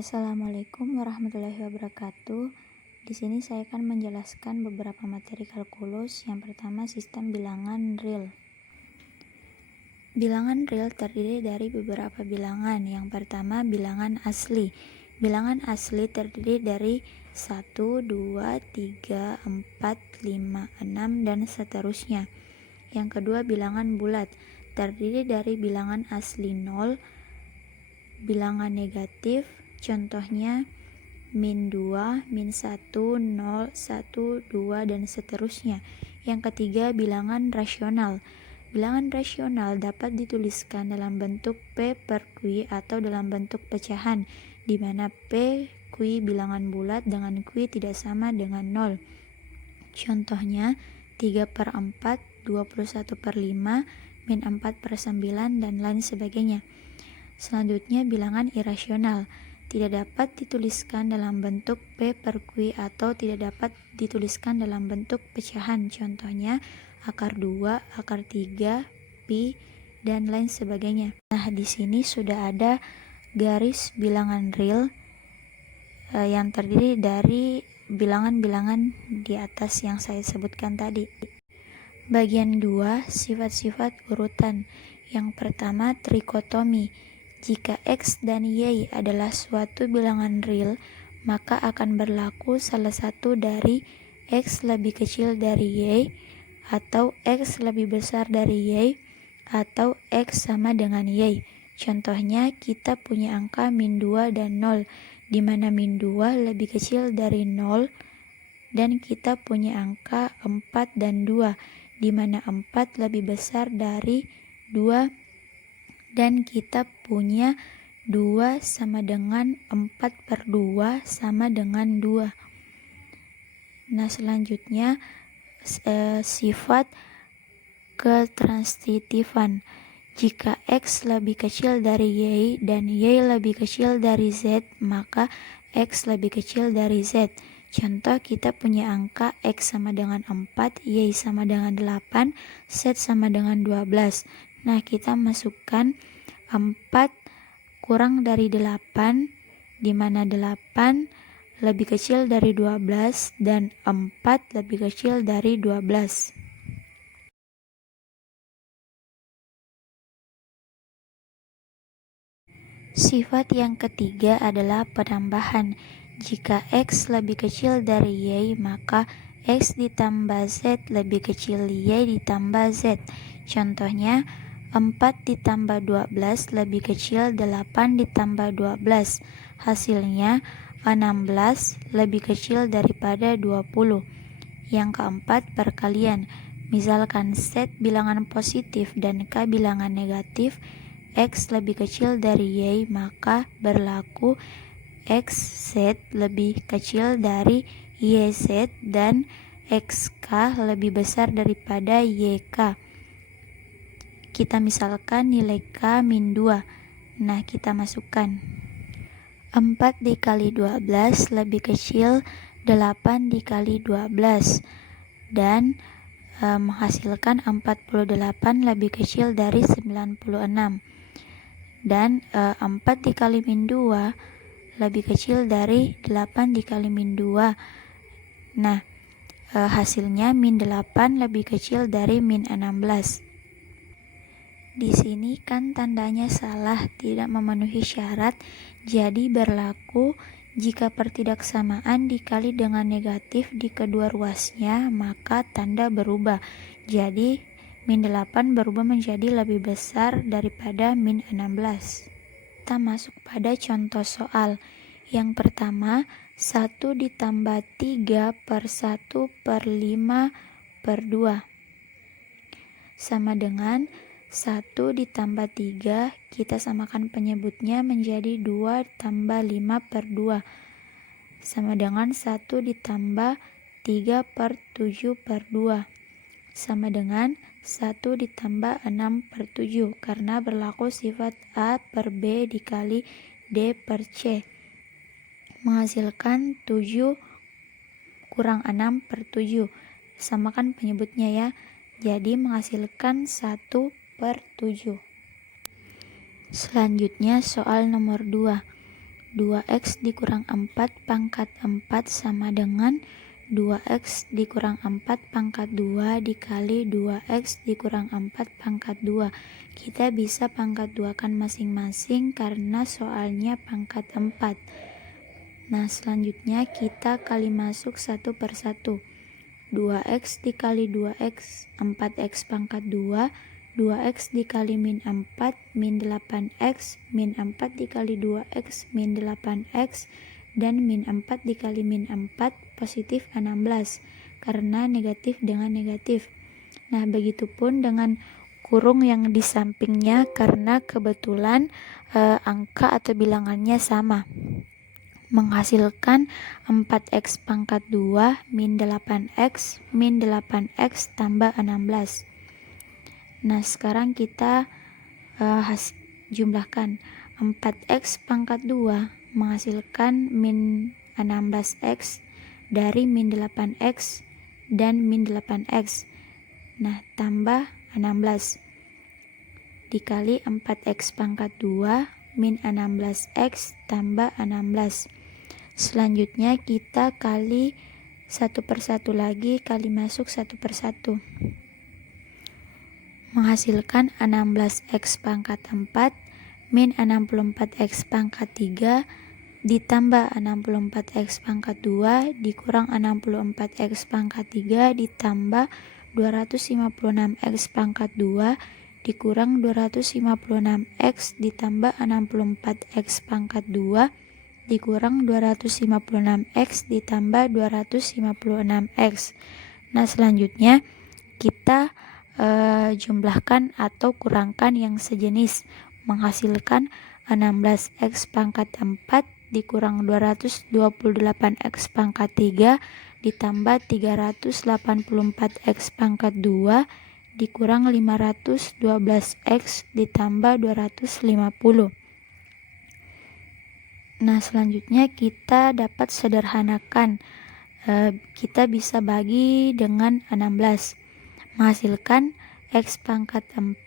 Assalamualaikum warahmatullahi wabarakatuh. Di sini saya akan menjelaskan beberapa materi kalkulus. Yang pertama, sistem bilangan real. Bilangan real terdiri dari beberapa bilangan. Yang pertama, bilangan asli. Bilangan asli terdiri dari 1, 2, 3, 4, 5, 6, dan seterusnya. Yang kedua, bilangan bulat terdiri dari bilangan asli 0, bilangan negatif, contohnya min 2, min 1, 0, 1, 2, dan seterusnya. Yang ketiga, bilangan rasional. Bilangan rasional dapat dituliskan dalam bentuk P per Q atau dalam bentuk pecahan, di mana P Q bilangan bulat dengan Q tidak sama dengan 0. Contohnya 3 per 4, 21 per 5, min 4 per 9, dan lain sebagainya. Selanjutnya, bilangan irasional tidak dapat dituliskan dalam bentuk P per Q atau tidak dapat dituliskan dalam bentuk pecahan. Contohnya akar 2, akar 3, pi, dan lain sebagainya. Nah, di sini sudah ada garis bilangan real yang terdiri dari bilangan-bilangan di atas yang saya sebutkan tadi. Bagian 2, sifat-sifat urutan. Yang pertama, trikotomi. Jika X dan Y adalah suatu bilangan real, maka akan berlaku salah satu dari X lebih kecil dari Y, atau X lebih besar dari Y, atau X sama dengan Y. Contohnya, kita punya angka min 2 dan 0, di mana min 2 lebih kecil dari 0, dan kita punya angka 4 dan 2, di mana 4 lebih besar dari 2, dan kita punya 2 sama dengan 4 per 2 sama dengan 2. Nah, selanjutnya sifat ketransitifan. Jika X lebih kecil dari Y dan Y lebih kecil dari Z, maka X lebih kecil dari Z. Contoh, kita punya angka X sama dengan 4, Y sama dengan 8, Z sama dengan 12. Nah, kita masukkan 4 kurang dari 8, di mana 8 lebih kecil dari 12 dan 4 lebih kecil dari 12. Sifat yang ketiga adalah penambahan. Jika X lebih kecil dari Y, maka X ditambah Z lebih kecil Y ditambah Z. Contohnya, 4 ditambah 12 lebih kecil 8 ditambah 12. Hasilnya 16 lebih kecil daripada 20. Yang keempat, perkalian. Misalkan Z bilangan positif dan K bilangan negatif, X lebih kecil dari Y, maka berlaku XZ lebih kecil dari YZ dan XK lebih besar daripada YK. Kita misalkan nilai K min 2. Nah, kita masukkan 4 dikali 12 lebih kecil 8 dikali 12, dan menghasilkan 48 lebih kecil dari 96. Dan 4 dikali min 2 lebih kecil dari 8 dikali min 2. Nah, hasilnya min 8 lebih kecil dari min 16. Di sini kan tandanya salah, tidak memenuhi syarat, jadi berlaku jika pertidaksamaan dikali dengan negatif di kedua ruasnya, maka tanda berubah. Jadi min 8 berubah menjadi lebih besar daripada min 16. Kita masuk pada contoh soal. Yang pertama, 1 ditambah 3 per 1 per 5 per 2 sama dengan 1 ditambah 3, kita samakan penyebutnya menjadi 2 tambah 5 per 2, sama dengan 1 ditambah 3 per 7 per 2, sama dengan 1 ditambah 6 per 7, karena berlaku sifat A per B dikali D per C, menghasilkan 7 kurang 6 per 7. Samakan penyebutnya ya. Jadi menghasilkan 1 per 7. Selanjutnya soal nomor 2. 2x dikurang 4 pangkat 4 sama dengan 2x dikurang 4 pangkat 2 dikali 2x dikurang 4 pangkat 2. Kita bisa pangkat 2 kan masing-masing karena soalnya pangkat 4. Nah, selanjutnya kita kali masuk satu per satu. 2x dikali 2x, 4x pangkat 2, 2x dikali min 4, min 8x, min 4 dikali 2x, min 8x, dan min 4 dikali min 4, positif 16, karena negatif dengan negatif. Nah, begitupun dengan kurung yang di sampingnya karena kebetulan angka atau bilangannya sama. Menghasilkan 4x pangkat 2 min 8x min 8x tambah 16. Nah, sekarang kita jumlahkan 4x pangkat 2 menghasilkan min 16x dari min 8x dan min 8x. Nah, tambah 16 dikali 4x pangkat 2 min 16x tambah 16. Selanjutnya kita kali satu per satu lagi, kali masuk satu per satu. Menghasilkan 16x pangkat 4 min 64x pangkat 3 ditambah 64x pangkat 2 dikurang 64x pangkat 3 ditambah 256x pangkat 2 dikurang 256x ditambah 64x pangkat 2 dikurang 256x ditambah 256x. Nah, selanjutnya kita jumlahkan atau kurangkan yang sejenis, menghasilkan 16x pangkat 4 dikurang 228x pangkat 3 ditambah 384x pangkat 2 dikurang 512x ditambah 250. Nah, selanjutnya kita dapat sederhanakan. Kita bisa bagi dengan 16. Menghasilkan x pangkat 4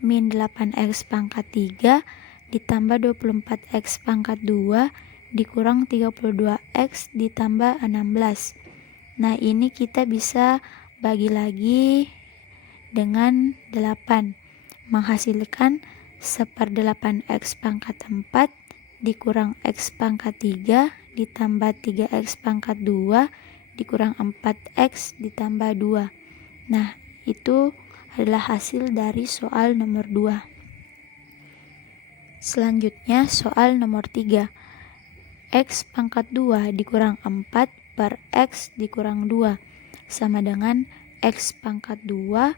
min 8x pangkat 3 ditambah 24x pangkat 2 dikurang 32x ditambah 16. Nah, ini kita bisa bagi lagi dengan 8. Menghasilkan 1/8x pangkat 4 dikurang x pangkat 3 ditambah 3x pangkat 2 dikurang 4x ditambah 2. Nah, itu adalah hasil dari soal nomor 2. Selanjutnya soal nomor 3. X pangkat 2 dikurang 4 per x dikurang 2 sama dengan x pangkat 2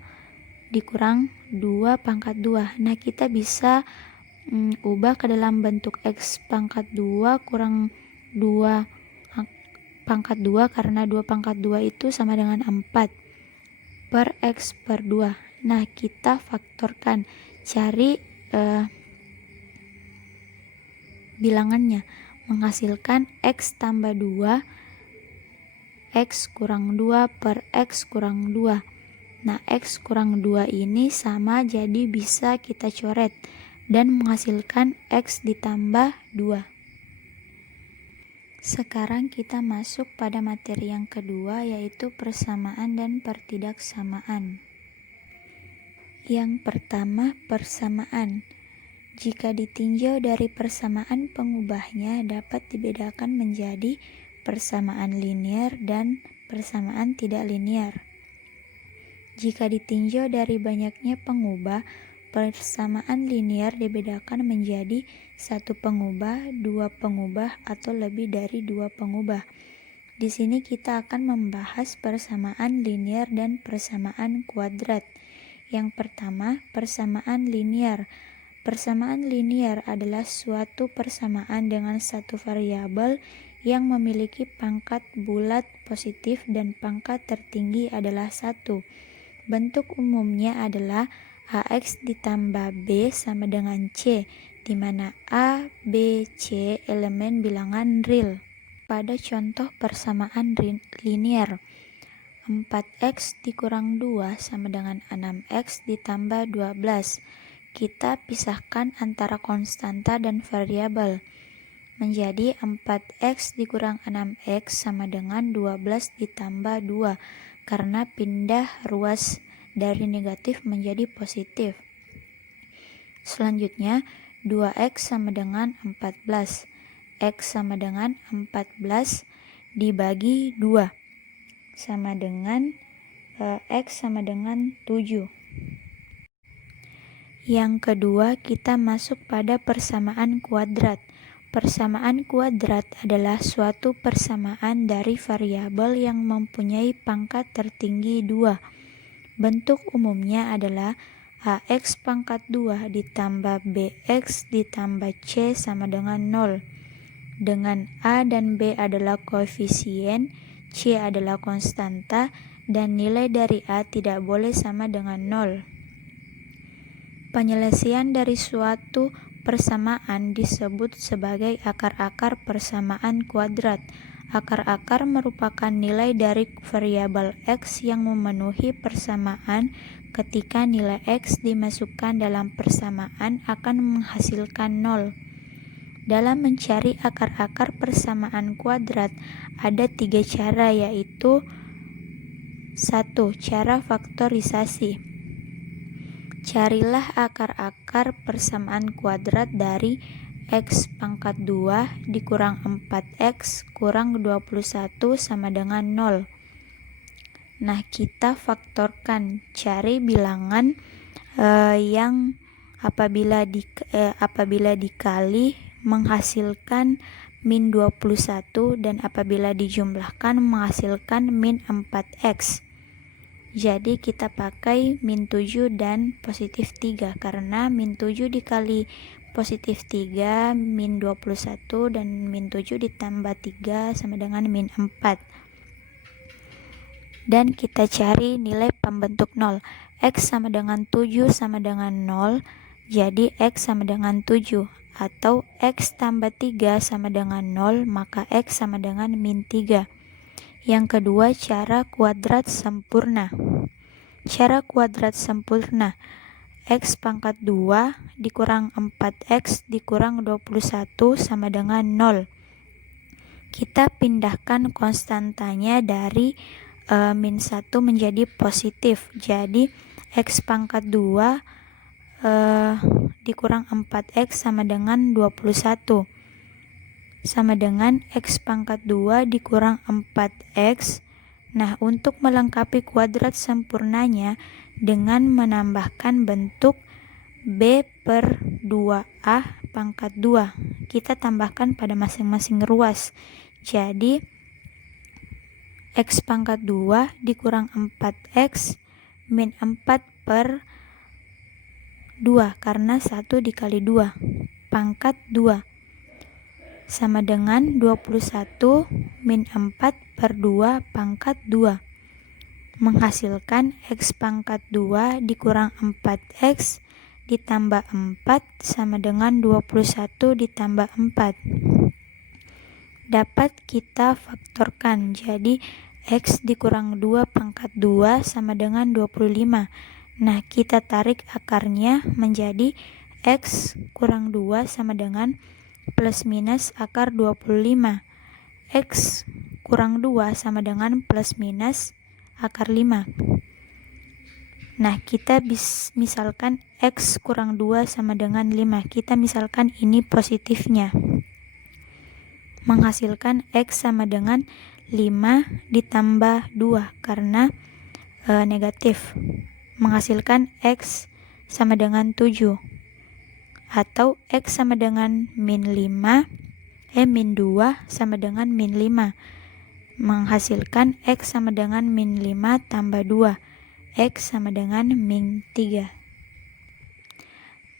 dikurang 2 pangkat 2. Nah, kita bisa ubah ke dalam bentuk x pangkat 2 kurang 2 pangkat 2 karena 2 pangkat 2 itu sama dengan 4 per x per 2. Nah, kita faktorkan, cari bilangannya, menghasilkan x tambah 2 x kurang 2 per x kurang 2. Nah, x kurang 2 ini sama, jadi bisa kita coret dan menghasilkan x ditambah 2. Sekarang kita masuk pada materi yang kedua, yaitu persamaan dan pertidaksamaan. Yang pertama, persamaan. Jika ditinjau dari persamaan, pengubahnya dapat dibedakan menjadi persamaan linear dan persamaan tidak linear. Jika ditinjau dari banyaknya pengubah, persamaan linear dibedakan menjadi satu pengubah, dua pengubah, atau lebih dari dua pengubah. Di sini kita akan membahas persamaan linear dan persamaan kuadrat. Yang pertama, persamaan linear. Persamaan linear adalah suatu persamaan dengan satu variabel yang memiliki pangkat bulat positif dan pangkat tertinggi adalah 1. Bentuk umumnya adalah AX ditambah B sama dengan C, di mana A, B, C elemen bilangan real. Pada contoh persamaan linear, 4X dikurang 2 sama dengan 6X ditambah 12. Kita pisahkan antara konstanta dan variabel. menjadi 4x dikurang 6x sama dengan 12 ditambah 2 karena pindah ruas dari negatif menjadi positif. Selanjutnya 2x sama dengan 14. X sama dengan 14 dibagi 2 sama dengan X sama dengan 7. Yang kedua, kita masuk pada persamaan kuadrat. Persamaan kuadrat adalah suatu persamaan dari variabel yang mempunyai pangkat tertinggi 2. Bentuk umumnya adalah AX pangkat 2 ditambah BX ditambah C sama dengan 0. Dengan A dan B adalah koefisien, C adalah konstanta, dan nilai dari A tidak boleh sama dengan 0. Penyelesaian dari suatu persamaan disebut sebagai akar-akar persamaan kuadrat. Akar-akar merupakan nilai dari variabel X yang memenuhi persamaan. Ketika nilai X dimasukkan dalam persamaan akan menghasilkan 0. Dalam mencari akar-akar persamaan kuadrat ada 3 cara, yaitu 1. Cara faktorisasi. Carilah akar-akar persamaan kuadrat dari X pangkat 2 dikurang 4X kurang 21 sama dengan 0. Nah, kita faktorkan, cari bilangan yang apabila dikali menghasilkan min 21 dan apabila dijumlahkan menghasilkan min 4X. Jadi kita pakai min 7 dan positif 3 karena min 7 dikali positif 3 min 21 dan min 7 ditambah 3 sama dengan min 4. Dan kita cari nilai pembentuk 0. X sama dengan 7 sama dengan 0, jadi X sama dengan 7. Atau X tambah 3 sama dengan 0, maka X sama dengan min 3. Yang kedua, cara kuadrat sempurna. Cara kuadrat sempurna. X pangkat 2 dikurang 4X dikurang 21 sama dengan 0. Kita pindahkan konstantanya dari min 1 menjadi positif. Jadi X pangkat 2 dikurang 4X sama dengan 21. Sama dengan X pangkat 2 dikurang 4X. Nah, untuk melengkapi kuadrat sempurnanya dengan menambahkan bentuk B per 2A pangkat 2. Kita tambahkan pada masing-masing ruas. Jadi, X pangkat 2 dikurang 4X min 4 per 2 karena 1 dikali 2 pangkat 2 sama dengan 21 min 4 per 2 pangkat 2 menghasilkan X pangkat 2 dikurang 4X ditambah 4 sama dengan 21 ditambah 4. Dapat kita faktorkan, jadi X dikurang 2 pangkat 2 sama dengan 25. Nah, kita tarik akarnya menjadi X kurang 2 sama dengan plus minus akar 25. X kurang 2 sama dengan plus minus akar 5. Nah, kita misalkan X kurang 2 sama dengan 5. Kita misalkan ini positifnya. Menghasilkan X sama dengan 5 ditambah 2 karena negatif. Menghasilkan X sama dengan 7. Atau X sama dengan min 2 sama dengan min 5. Menghasilkan X sama dengan min 5 tambah 2. X sama dengan min 3.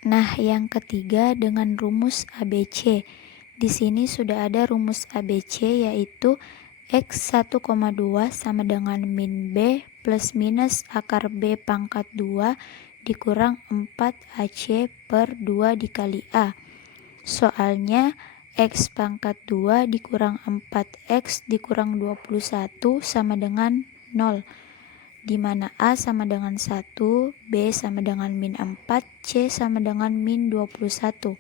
Nah, yang ketiga dengan rumus ABC. Di sini sudah ada rumus ABC, yaitu X 1,2 sama dengan min B plus minus akar B pangkat 2 dikurang 4AC per 2 dikali A. Soalnya X pangkat 2 dikurang 4X dikurang 21 sama dengan 0, di mana A sama dengan 1, B sama dengan min 4, C sama dengan min 21.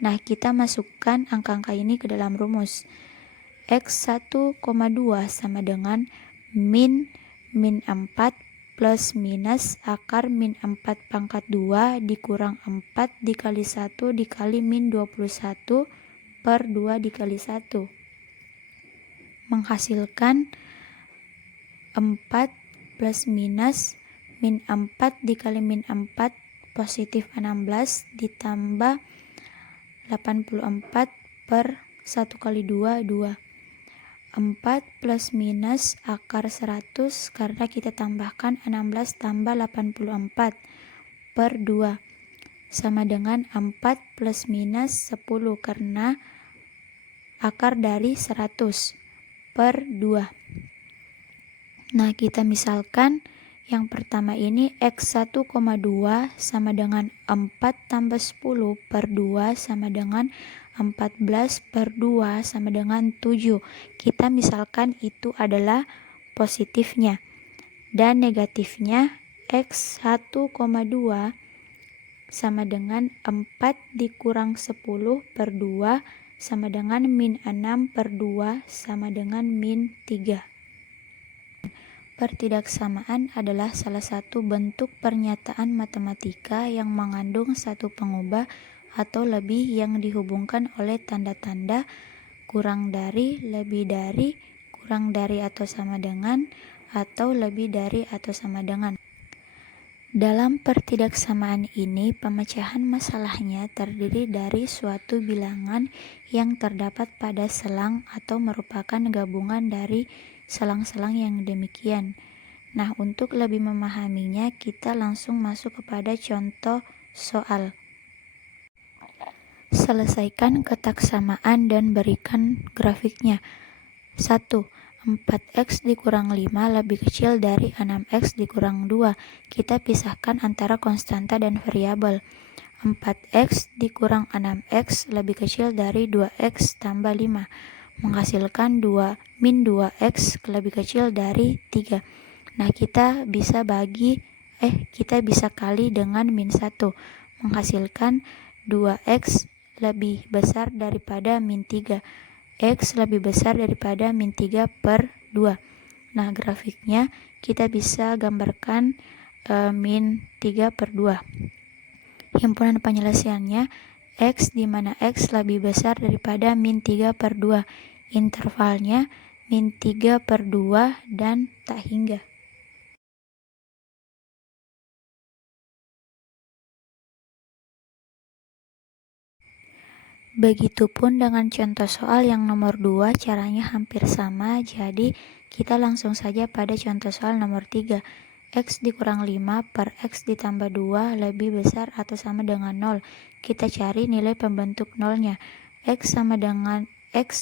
Nah, kita masukkan angka-angka ini ke dalam rumus. X 1,2 sama dengan min 4 plus minus akar min 4 pangkat 2 dikurang 4 dikali 1 dikali min 21 per 2 dikali 1. Menghasilkan 4 plus minus min 4 dikali min 4 positif 16 ditambah 84 per 1 kali 2, 2. 4 plus minus akar 100 karena kita tambahkan 16 tambah 84 per 2 sama dengan 4 plus minus 10 karena akar dari 100 per 2. Nah, kita misalkan yang pertama ini X 1,2 sama dengan 4 tambah 10 per 2 sama dengan 14 per 2 sama dengan 7. Kita misalkan itu adalah positifnya. Dan negatifnya X 1,2 sama dengan 4 dikurang 10 per 2 sama dengan min 6 per 2 sama dengan min 3. Pertidaksamaan adalah salah satu bentuk pernyataan matematika yang mengandung satu pengubah atau lebih yang dihubungkan oleh tanda-tanda kurang dari, lebih dari, kurang dari atau sama dengan, atau lebih dari atau sama dengan. Dalam pertidaksamaan ini, pemecahan masalahnya terdiri dari suatu bilangan yang terdapat pada selang atau merupakan gabungan dari selang-selang yang demikian. Nah, untuk lebih memahaminya, kita langsung masuk kepada contoh soal. Selesaikan kotak samaan dan berikan grafiknya. 1. 4x dikurang 5 lebih kecil dari 6x dikurang 2. Kita pisahkan antara konstanta dan variabel. 4x dikurang 6x lebih kecil dari 2x tambah 5. Menghasilkan 2 min 2x lebih kecil dari 3. Nah, kita bisa kali dengan min 1. Menghasilkan 2x lebih besar daripada min 3. X lebih besar daripada min 3 per 2. Nah, grafiknya kita bisa gambarkan min 3 per 2. Himpunan penyelesaiannya X di mana X lebih besar daripada min 3 per 2. Intervalnya min 3 per 2 dan tak hingga. Begitupun dengan contoh soal yang nomor 2, caranya hampir sama, jadi kita langsung saja pada contoh soal nomor 3. X dikurang 5 per X ditambah 2 lebih besar atau sama dengan 0. Kita cari nilai pembentuk nolnya. X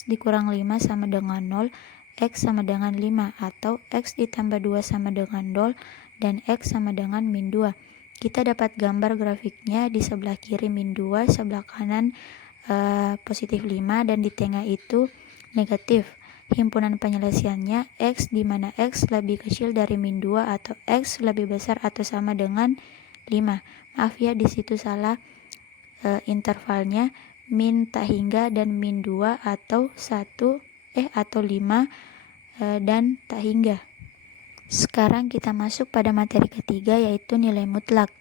dikurang 5 sama dengan 0, X sama dengan 5, atau X ditambah 2 sama dengan 0, dan X sama dengan min 2. Kita dapat gambar grafiknya di sebelah kiri min 2, sebelah kanan positif 5, dan di tengah itu negatif. Himpunan penyelesaiannya X di mana X lebih kecil dari min 2 atau X lebih besar atau sama dengan 5. Maaf ya, di situ salah intervalnya min tak hingga dan min 2 atau 5 dan tak hingga. Sekarang kita masuk pada materi ketiga, yaitu nilai mutlak.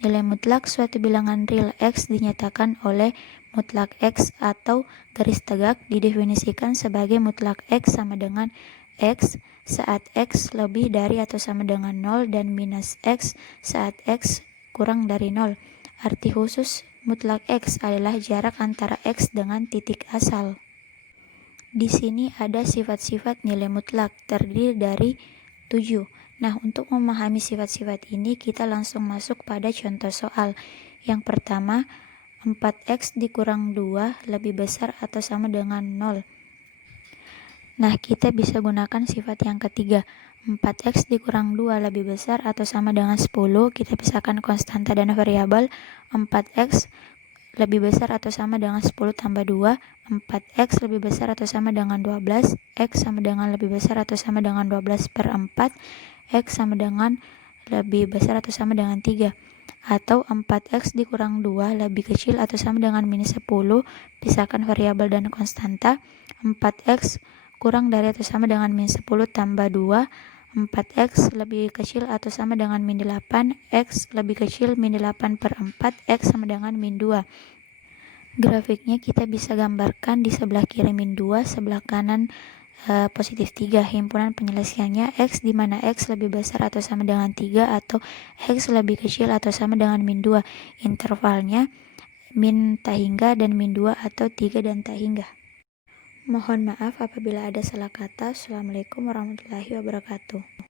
Nilai mutlak suatu bilangan real X dinyatakan oleh mutlak X atau garis tegak didefinisikan sebagai mutlak X sama dengan X saat X lebih dari atau sama dengan 0 dan minus X saat X kurang dari 0. Arti khusus mutlak X adalah jarak antara X dengan titik asal. Di sini ada sifat-sifat nilai mutlak terdiri dari 7. Nah, untuk memahami sifat-sifat ini, kita langsung masuk pada contoh soal. Yang pertama, 4x dikurang 2 lebih besar atau sama dengan 0. Nah, kita bisa gunakan sifat yang ketiga. 4x dikurang 2 lebih besar atau sama dengan 10. Kita pisahkan konstanta dan variabel. 4x lebih besar atau sama dengan 10 tambah 2. 4x lebih besar atau sama dengan 12. X sama dengan lebih besar atau sama dengan 12 per 4. X sama dengan lebih besar atau sama dengan 3. atau 4x dikurang 2 lebih kecil atau sama dengan min 10, pisahkan variabel dan konstanta, 4x kurang dari atau sama dengan min 10 tambah 2, 4x lebih kecil atau sama dengan min 8, x lebih kecil min 8 per 4, x sama dengan min 2. Grafiknya kita bisa gambarkan di sebelah kiri min 2, sebelah kanan positif 3. Himpunan penyelesaiannya x di mana x lebih besar atau sama dengan 3 atau x lebih kecil atau sama dengan min 2. Intervalnya min tak hingga dan min 2 atau 3 dan tak hingga. Mohon maaf apabila ada salah kata. Assalamualaikum warahmatullahi wabarakatuh.